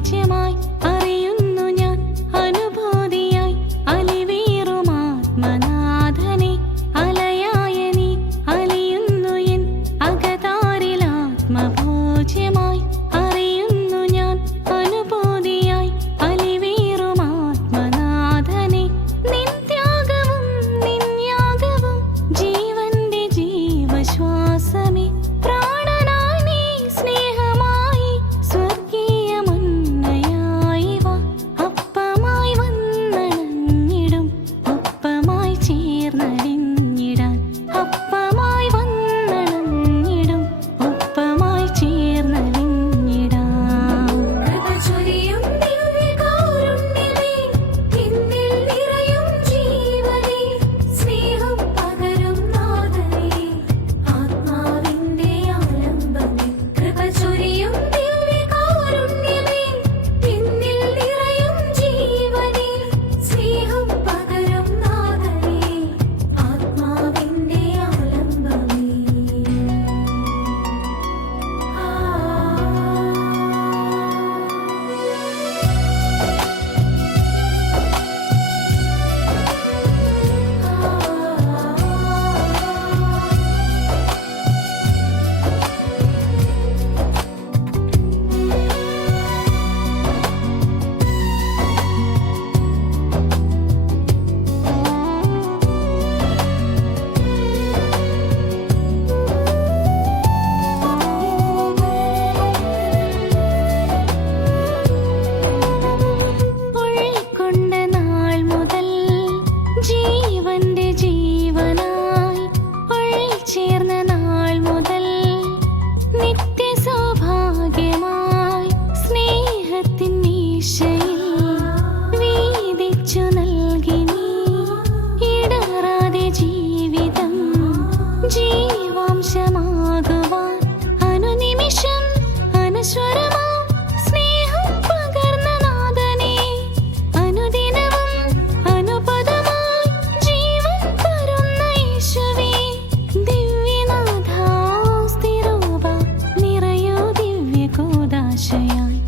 പൂജ്യമായി അറിയുന്നു ഞാൻ അനുഭൂതിയായി അലിവീറുമാത്മനാഥനെ അലയായ നീ അലിയുന്നു എൻ അകതാരിൽ ആത്മഭോജ്യമായി അറിയുന്നു ഞാൻ അനുഭൂതിയായി അലിവീറുമാത്മനാഥനെ നിൻ ത്യാഗവും നിൻ യാഗവും ജീവന്റെ ജീവശ്വാസമേ പ്രാണനായി നീ സ്നേഹമായി സ്വർഗീയ മന്നയായി വാ അപ്പമായി വന്നണഞ്ഞിടും ഒപ്പമായി ചേർന്നലിഞ്ഞിടാൻ അപ്പമായി വന്നണഞ്ഞിടും ഒപ്പമായി ചേർന്നലിഞ്ഞിടാൻ കൃപ ചൊരിയും ദിവ്യകാരുണ്യമേ എന്നിൽ നിറയും ജീവനേ സ്നേഹം പകരും നാഥനേ ആത്മാവിന്റെ ആലംബമേ കൃപ ചൊരിയും ദിവ്യകാരുണ്യമേ എന്നിൽ നിറയും ജീവനേ സ്നേഹം പകരും നാഥനേ ആത്മാവിന്റെ ആലംബമേ ഉൾക്കൊണ്ട നാൾ മുതൽ ജീവന്റെ ജീവനായി ഉൾച്ചേർന്ന നാൾ മുതൽ നിത്യസൗഭാഗ്യമായി സ്നേഹത്തിൻ മീശയിൽ വീതിച്ചു നൽകി നീ ഇടറാതെ ജീവിതം ജീവാംശമാകുവാൻ അനുനിമിഷം അനശ്വരമാം സ്നേഹം പകർന്ന നാഥനേ അനുദിനവും അനുപദമായി ജീവൻ തരുന്ന യേശുവേ ദിവ്യനാഥാ സ്ഥിരൂപ നിറയൂ ദിവ്യകൂദാശയായി